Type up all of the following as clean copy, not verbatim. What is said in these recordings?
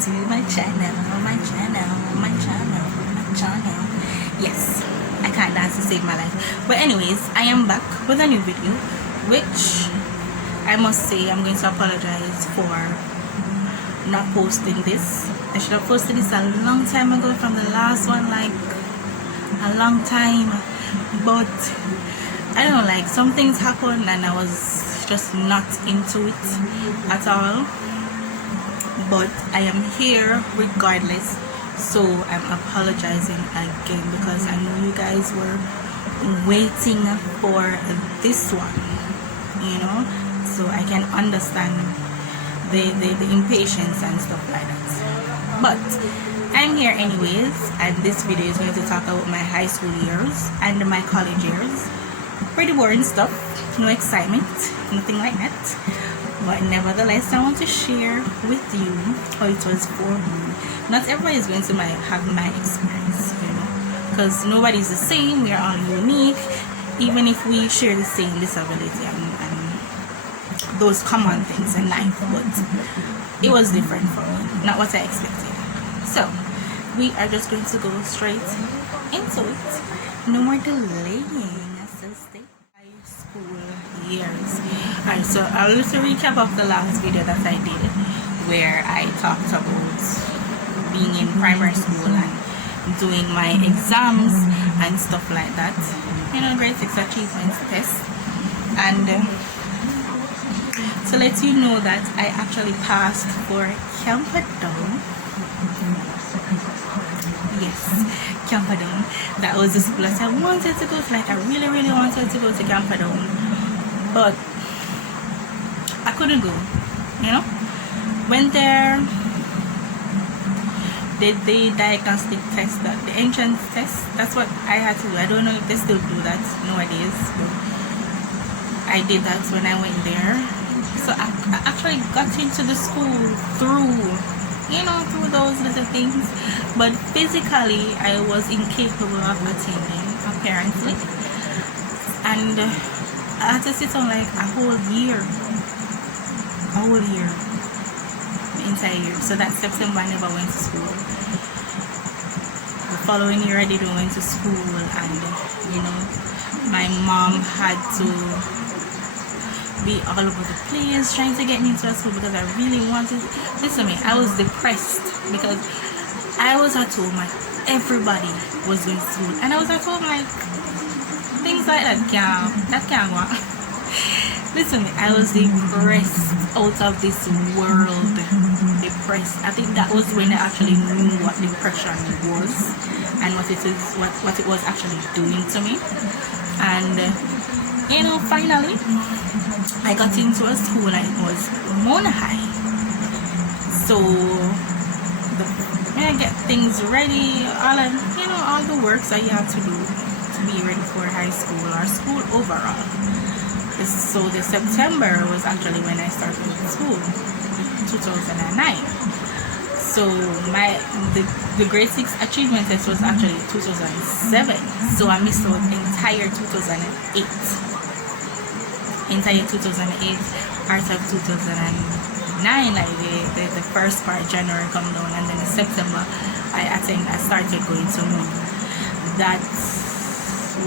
to my channel. Yes, I can't dance to save my life. But anyways, I am back with a new video, which I must say I'm going to apologize for not posting this. I should have posted this a long time ago from the last one, like a long time. But I don't know, like some things happened and I was just not into it at all. But I am here regardless, so I'm apologizing again because I know you guys were waiting for this one, you know, so I can understand the impatience and stuff like that. But I'm here anyways, and this video is going to talk about my high school years and my college years. Pretty boring stuff, no excitement, nothing like that. But nevertheless, I want to share with you how it was for me. Not everybody is going to have my experience, you know, because nobody's the same. We are all unique, even if we share the same disability and those common things in life. But it was different for me, not what I expected. So we are just going to go straight into it. No more delaying. So stay. High school years. Alright, so I'll just recap of the last video that I did where I talked about being in primary school and doing my exams and stuff like that, you know, grade 6 achievements test. And to let you know that I actually passed for Camperdown. Yes, Camperdown. That was the school that I wanted to go to. Like, I really wanted to go to Camperdown, but I couldn't go, you know. Went there, did the diagnostic test, the entrance test. That's what I had to do. I don't know if they still do that nowadays, but I did that when I went there. So I actually got into the school through, you know, through those little things. But physically, I was incapable of attending, apparently. And I had to sit on like a whole year. Entire year. So that September I never went to school. The following year I didn't went to school, and you know, my mom had to be all over the place trying to get me into a school because I really wanted. Listen to me, I was depressed because I was at home and everybody was going to school, and I was at home like things like that can't go on. Listen to me, I was depressed, out of this world depressed. I think that was when I actually knew what depression was and what it was actually doing to me. And you know, finally I got into a school and it was Mona High. So when I get things ready, all the works that you have to do to be ready for high school or school overall. So the September was actually when I started school, 2009. So the grade 6 achievement test was actually 2007. So I missed out entire 2008. Entire 2008, part of 2009, like the first part, January come down, and then in September I started going to move. That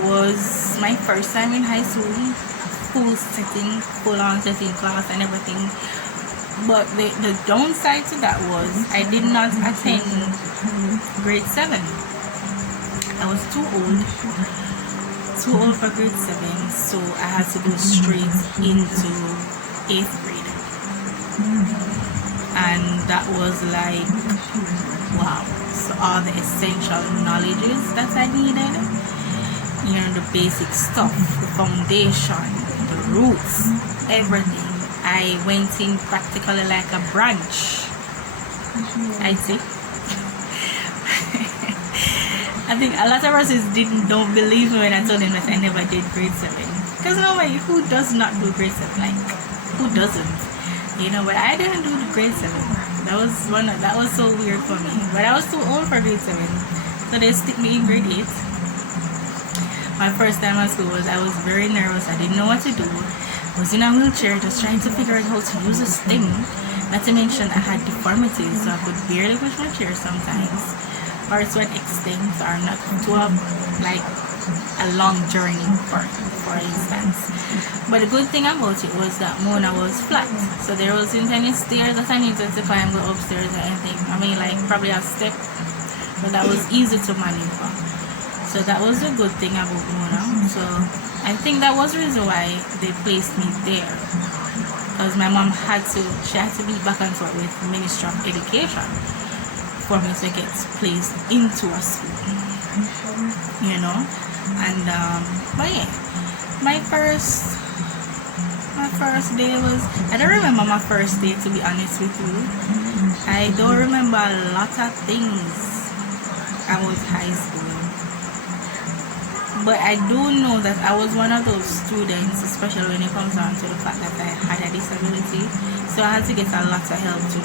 was my first time in high school. Full on setting class and everything. But the downside to that was I did not attend grade 7. I was too old for grade 7, so I had to go straight into 8th grade. And that was like, wow. So all the essential knowledges that I needed, you know, the basic stuff, the foundation, the roots, everything, I went in practically like a branch, I'd say. I think a lot of us don't believe me when I told them that I never did grade 7, because nobody, who does not do grade 7, like, who doesn't, you know. But I didn't do grade 7. That was so weird for me, but I was too old for grade 7, so they stick me in grade 8. My first time at school I was very nervous. I didn't know what to do. I was in a wheelchair just trying to figure out how to use a stem Not to mention I had deformities, so I could barely push my chair sometimes, or to an extent, or not to a like a long journey, for instance. But the good thing about it was that Mona was flat, so there wasn't any stairs that I needed to climb, go upstairs or anything. I mean, like probably a step, but that was easy to maneuver. So that was a good thing about Mona. So I think that was the reason why they placed me there, because my mom she had to be back and forth with the Ministry of Education for me to get placed into a school, you know. And but yeah, my first day was, I don't remember my first day, to be honest with you. I don't remember a lot of things about high school, but I do know that I was one of those students, especially when it comes down to the fact that I had a disability. So I had to get a lot of help to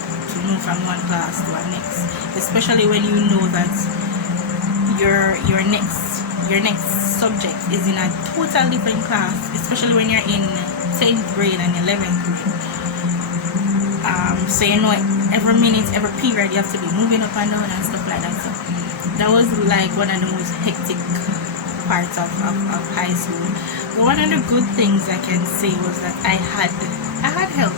move from one class to the next, especially when you know that your next subject is in a total different class, especially when you're in 10th grade and 11th grade. So you know, every minute, every period, you have to be moving up and down and stuff like that. So that was like one of the most hectic parts of high school. But one of the good things I can say was that I had help.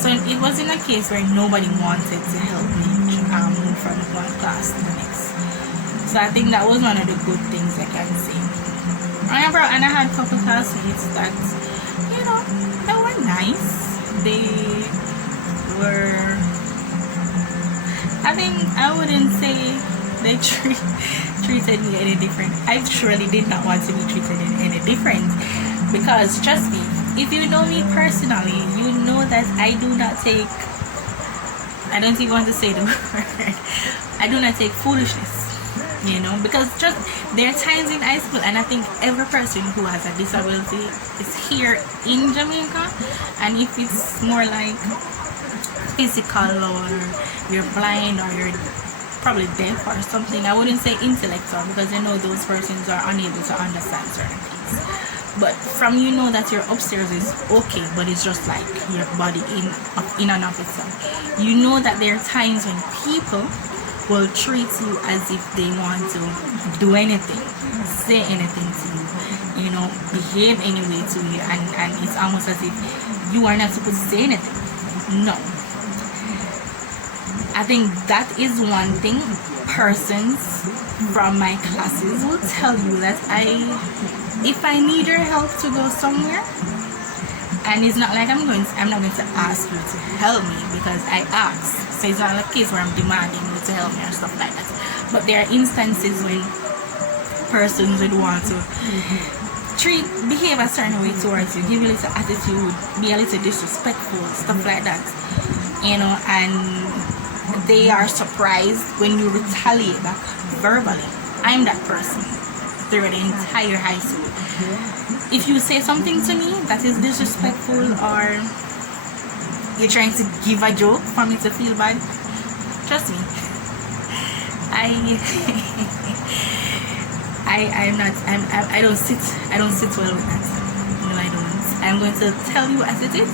So it wasn't a case where nobody wanted to help me move from one class to the next. So I think that was one of the good things I can say. And I had a couple classmates that, you know, they were nice. They were, I wouldn't say they treated me any different. I truly did not want to be treated any different, because trust me, if you know me personally, you know that I don't even want to say the word, I do not take foolishness, you know, because just there are times in high school, and I think every person who has a disability is here in Jamaica, and if it's more like physical, or you're blind, or you're probably deaf or something, I wouldn't say intellectual, because you know those persons are unable to understand certain things. But from, you know, that your upstairs is okay, but it's just like your body in and of itself. You know that there are times when people will treat you as if they want to do anything, say anything to you, you know, behave anyway to you, and it's almost as if you are not supposed to say anything. No. I think that is one thing. Persons from my classes will tell you that if I need your help to go somewhere, and it's not like I'm not going to ask you to help me because I asked. So it's not a case where I'm demanding you to help me or stuff like that. But there are instances when persons would want to behave a certain way towards you, give you a little attitude, be a little disrespectful, stuff like that, you know, and they are surprised when you retaliate back verbally. I'm that person through the entire high school. If you say something to me that is disrespectful, or you're trying to give a joke for me to feel bad, trust me, I don't sit well with that. No, I don't. I'm going to tell you as it is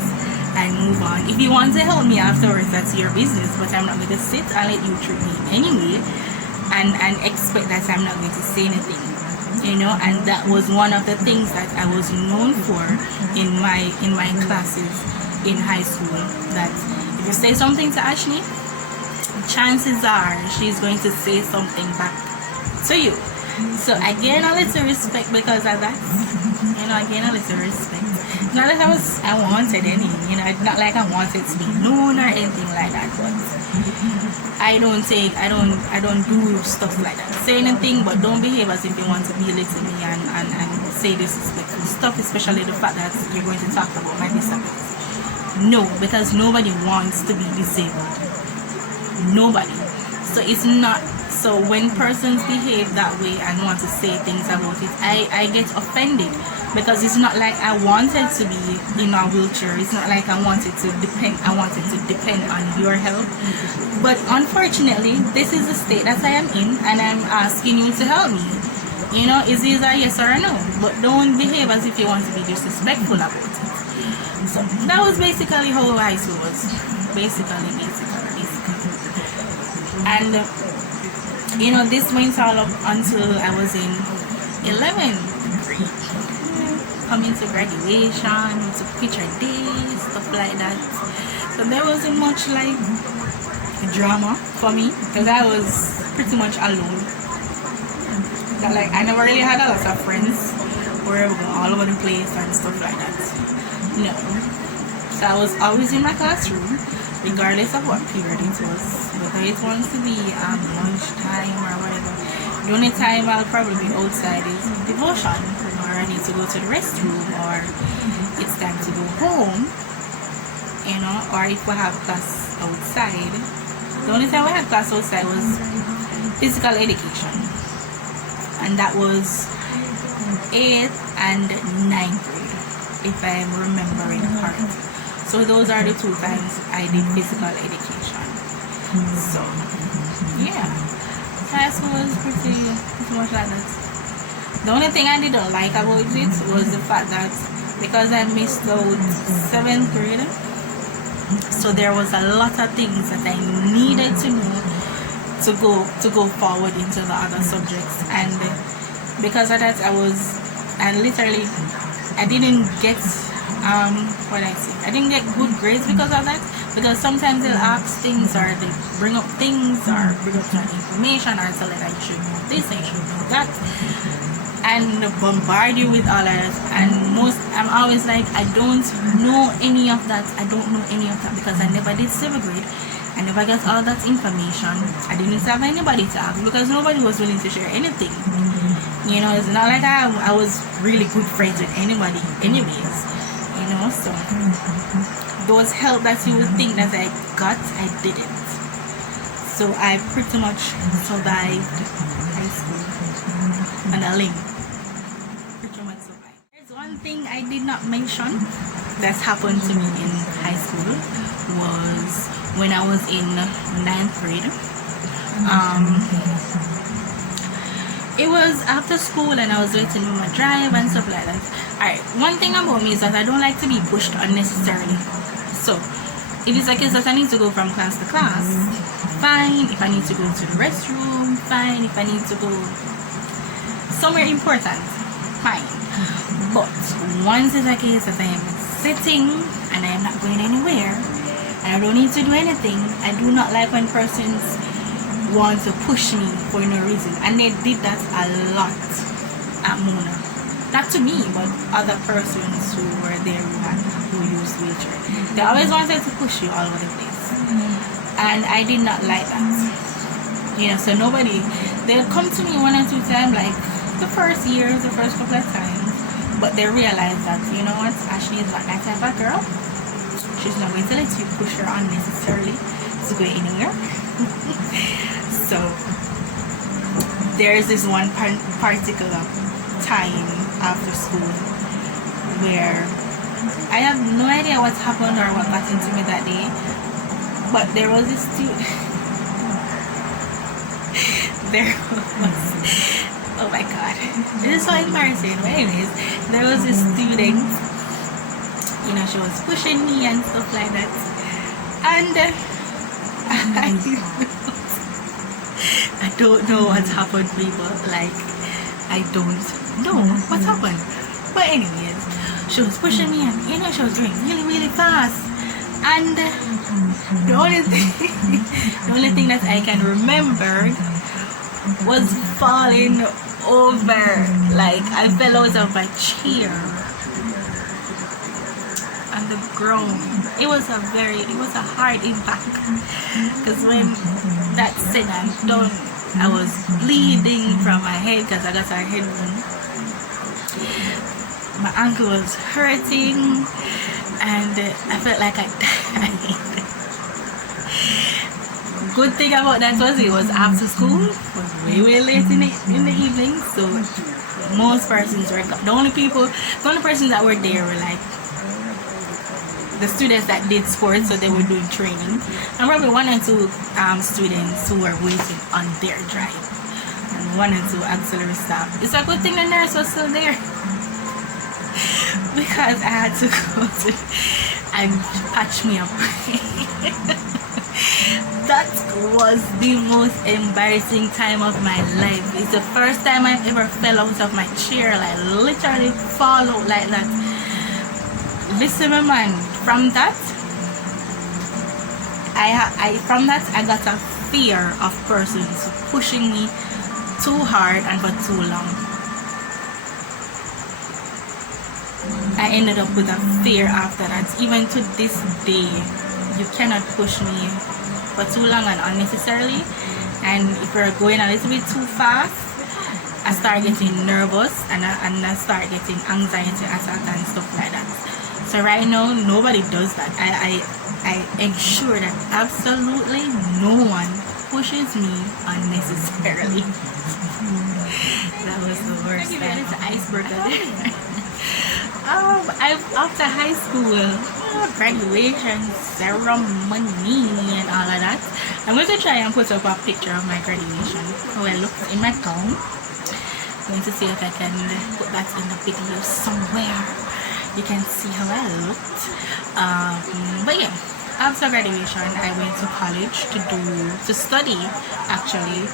and move on. If you want to help me afterwards, that's your business, but I'm not going to sit and let you treat me anyway and expect that I'm not going to say anything, you know. And that was one of the things that I was known for in my classes in high school, that if you say something to Ashley, chances are she's going to say something back to you. So I gain a little respect because of that, you know. I gain a little respect. Not that I wanted any, you know, not like I wanted to be known or anything like that, but I don't do stuff like that. Say anything, but don't behave as if you want to belittle me and say disrespectful stuff, especially the fact that you're going to talk about my disability. No, because nobody wants to be disabled. Nobody. So it's not. So when persons behave that way and want to say things about it, I get offended, because it's not like I wanted to be in a wheelchair. It's not like I wanted to depend on your help. But unfortunately, this is the state that I am in, and I'm asking you to help me. You know, it's either yes or a no. But don't behave as if you want to be disrespectful about it. So that was basically how high school was. Basically. And you know, this went all up until I was in 11th grade. Coming to graduation, to picture days, stuff like that. So there wasn't much like drama for me because I was pretty much alone. That, like, I never really had a lot of friends where we go all over the place and stuff like that. No. So I was always in my classroom, regardless of what period it was. Whether it wants to be lunchtime or whatever. The only time I'll probably be outside is devotion, or I need to go to the restroom, or it's time to go home, you know, or if we have class outside. The only time we had class outside was physical education, and that was 8th and 9th grade, if I'm remembering correctly. So those are the 2 times I did physical education. So yeah, high school was pretty much like that. The only thing I didn't like about it was the fact that because I missed out 7th grade, so there was a lot of things that I needed to know to go forward into the other subjects, and because of that I didn't get I didn't get good grades because of that, because sometimes they'll ask things, or they bring up things, or bring up certain information, or tell that you should know this and you should know that, and bombard you with all that. And I'm always like, I don't know any of that. Because I never did 7th grade. I never got all that information. I didn't have anybody to ask because nobody was willing to share anything. You know, it's not like I was really good friends with anybody anyways. You know, so those help that you would think that I got, I didn't. So I pretty much survived high school on a limb. Pretty much survived. There's one thing I did not mention that's happened to me in high school was when I was in 9th grade. It was after school and I was waiting on my drive and stuff like that. Alright, one thing about me is that I don't like to be pushed unnecessarily. So if it's a case that I need to go from class to class, fine. If I need to go to the restroom, fine. If I need to go somewhere important, fine. But once it's a case that I am sitting and I am not going anywhere and I don't need to do anything, I do not like when persons want to push me for no reason. And they did that a lot at Mona. Not to me, but other persons who were there who used wheelchair. They always wanted to push you all over the place. And I did not like that. You know, so they'll come to me 1 or 2 times, like the first couple of times, but they realize that, you know what, Ashley is not that type of girl. She's not going to let you push her unnecessarily to go anywhere. So there's this one particular time after school where I have no idea what's happened or what got into me that day, but there was this oh my god, this is so embarrassing. But anyways, there was this student, you know, she was pushing me and stuff like that, and I don't know what's happened, people. Like, I don't know what's happened. But anyways, she was pushing me and, you know, she was going really, really fast. And the only thing that I can remember was falling over. Like, I fell out of my chair on the ground. It was a hard impact, because when that said and done, I was bleeding from my head because I got a head wound. My ankle was hurting and I felt like I died. Good thing about that was it was after school. It was way late in the evening, so most persons were the only persons that were there were like the students that did sports, so they were doing training, and probably 1 or 2 students who were waiting on their drive, and 1 or 2 auxiliary staff. It's a good thing the nurse was still there. because I had to go to and patch me up. That was the most embarrassing time of my life. It's the first time I've ever fell out of my chair, like literally fall out like that. Listen, my man, from that I got a fear of persons pushing me too hard and for too long. I ended up with a fear after that. Even to this day, you cannot push me for too long and unnecessarily. And if you're going a little bit too fast, I start getting nervous and I start getting anxiety attack and stuff like that. So right now, nobody does that. I ensure that absolutely no one pushes me unnecessarily. That was the worst. It's an icebreaker. After high school, graduation ceremony and all of that, I'm going to try and put up a picture of my graduation, how I looked in my gown. I'm going to see if I can put that in the video somewhere. You can see how I looked. But yeah, after graduation, I went to college to study actually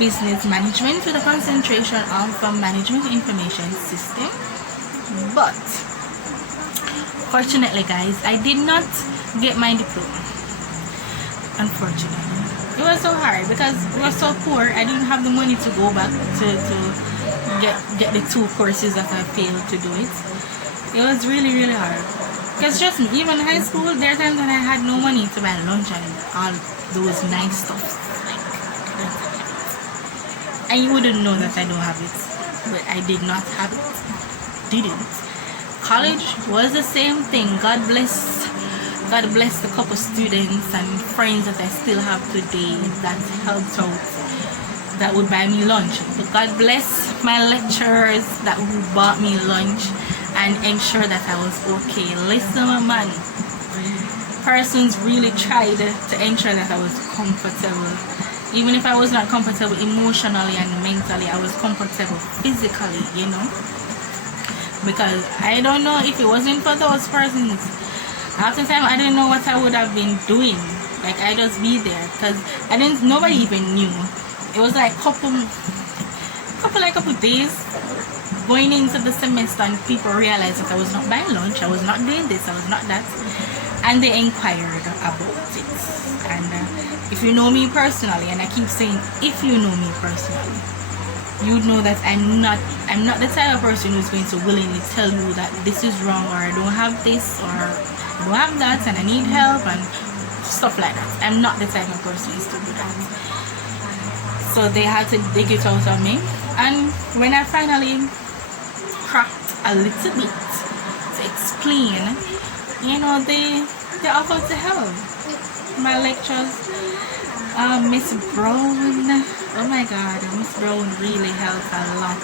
business management with a concentration on management information system. But fortunately, guys, I did not get my diploma. Unfortunately, it was so hard because we were so poor. I didn't have the money to go back to get the 2 courses that I failed to do it. It was really hard. Because trust me, even in high school, there are times when I had no money to buy lunch and all those nice stuff. And you wouldn't know that I don't have it, but I did not have it. Didn't. College was the same thing. God bless the couple students and friends that I still have today that helped out, that would buy me lunch. But God bless my lecturers that who bought me lunch and ensure that I was okay. Listen, my man, persons really tried to ensure that I was comfortable. Even if I was not comfortable emotionally and mentally, I was comfortable physically, you know. Because I don't know, if it wasn't for those persons, half the time I didn't know what I would have been doing. Like, I just be there because nobody even knew. It was like couple days going into the semester and people realized that I was not buying lunch, I was not doing this, I was not that, and they inquired about it. And if you know me personally, and I keep saying if you know me personally, you know that I'm not the type of person who's going to willingly tell you that this is wrong, or I don't have this, or I don't have that, and I need help and stuff like that. I'm not the type of person who's to do that. So they had to dig it out of me, and when I finally cracked a little bit to explain, you know, they offered to help. My lectures, Miss Brown, oh my god, Miss Brown really helped a lot,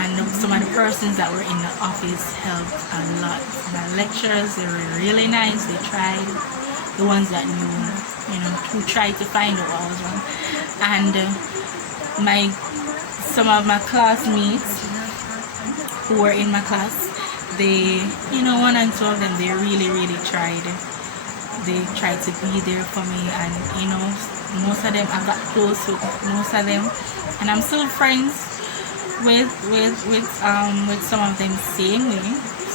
and some of the persons that were in the office helped a lot. My lecturers, they were really nice. They tried, the ones that knew, you know, who tried to find out what was wrong. And some of my classmates who were in my class, they, you know, 1 and 2 of them, they really tried. They tried to be there for me, and you know, most of them, I got close with most of them, and I'm still friends with some of them same way.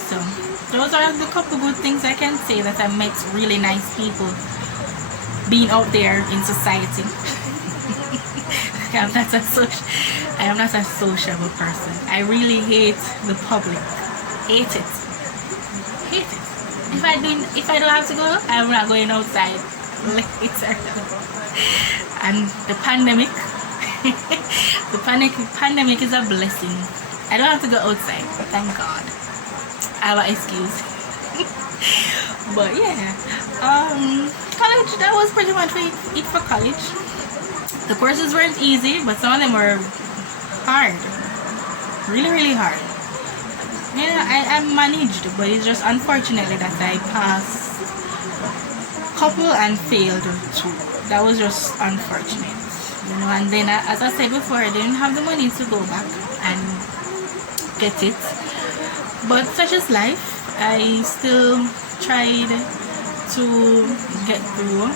So those are the couple good things I can say, that I met really nice people being out there in society. I am not a sociable person. I really hate the public. Hate it. If I don't have to go, I'm not going outside later. And the pandemic, pandemic is a blessing. I don't have to go outside, thank God. I have an excuse. But yeah, college, that was pretty much it for college. The courses weren't easy, but some of them were hard, really hard. You know, I managed, but it's just unfortunately that I passed couple and failed 2. That was just unfortunate, you know. And then, as I said before, I didn't have the money to go back, and get it. But such is life. I still tried to get through.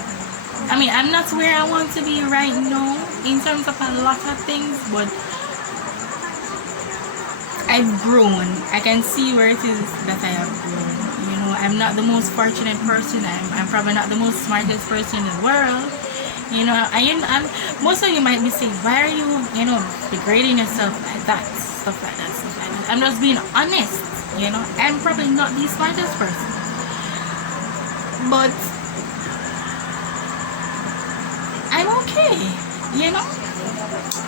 I mean, I'm not where I want to be right now in terms of a lot of things, but I've grown. I can see where it is that I have grown. You know, I'm not the most fortunate person. I'm probably not the most smartest person in the world. You know, I'm most of you might be saying, why are you, you know, degrading yourself like that, stuff like that, stuff like that. I'm just being honest. You know, I'm probably not the smartest person, but I'm okay. You know,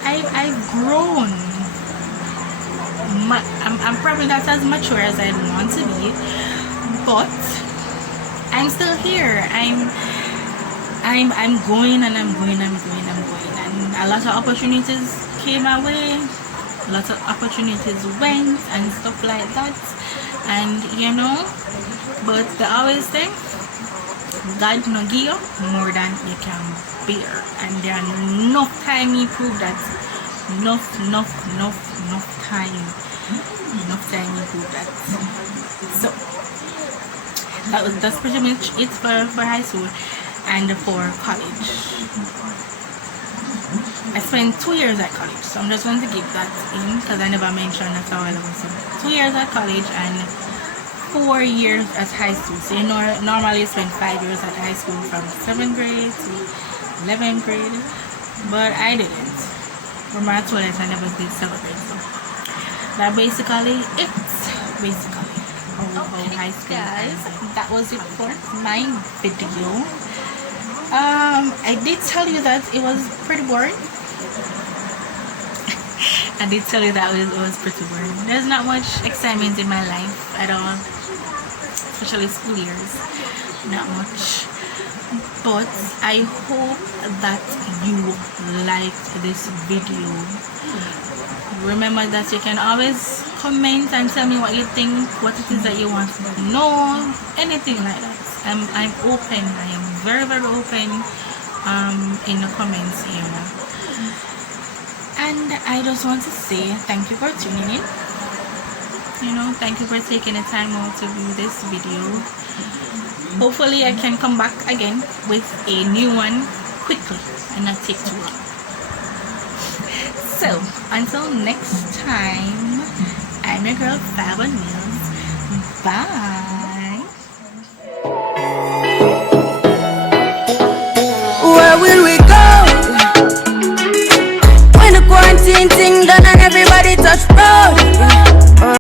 I've grown. I'm probably not as mature as I want to be, but I'm still here. I'm going and I'm going, and a lot of opportunities came my way, lots of opportunities went and stuff like that, and you know, but the always thing, God no give you more than you can bear, and there are enough time he proved that. Enough time he proved that. So that's pretty much it for high school and for college. I spent 2 years at college, so I'm just going to give that in because I never mentioned that a while ago. So 2 years at college and 4 years at high school. So you know, normally spend 5 years at high school from 7th grade to 11th grade, but I didn't. From my toilet, I never did celebrate. So that basically it. Basically, how high school guys. That was it for my video. I did tell you that it was pretty boring. I did tell you that it was pretty boring. There's not much excitement in my life at all, especially school years. Not much. But I hope that you liked this video. Remember that you can always comment and tell me what you think, what it is that you want to know, anything like that. I'm open. I am very open in the comments area. And I just want to say thank you for tuning in. You know, thank you for taking the time out to view this video. Hopefully I can come back again with a new one quickly and not take too long. So until next time, I'm your girl Fab on Wheelz. Bye.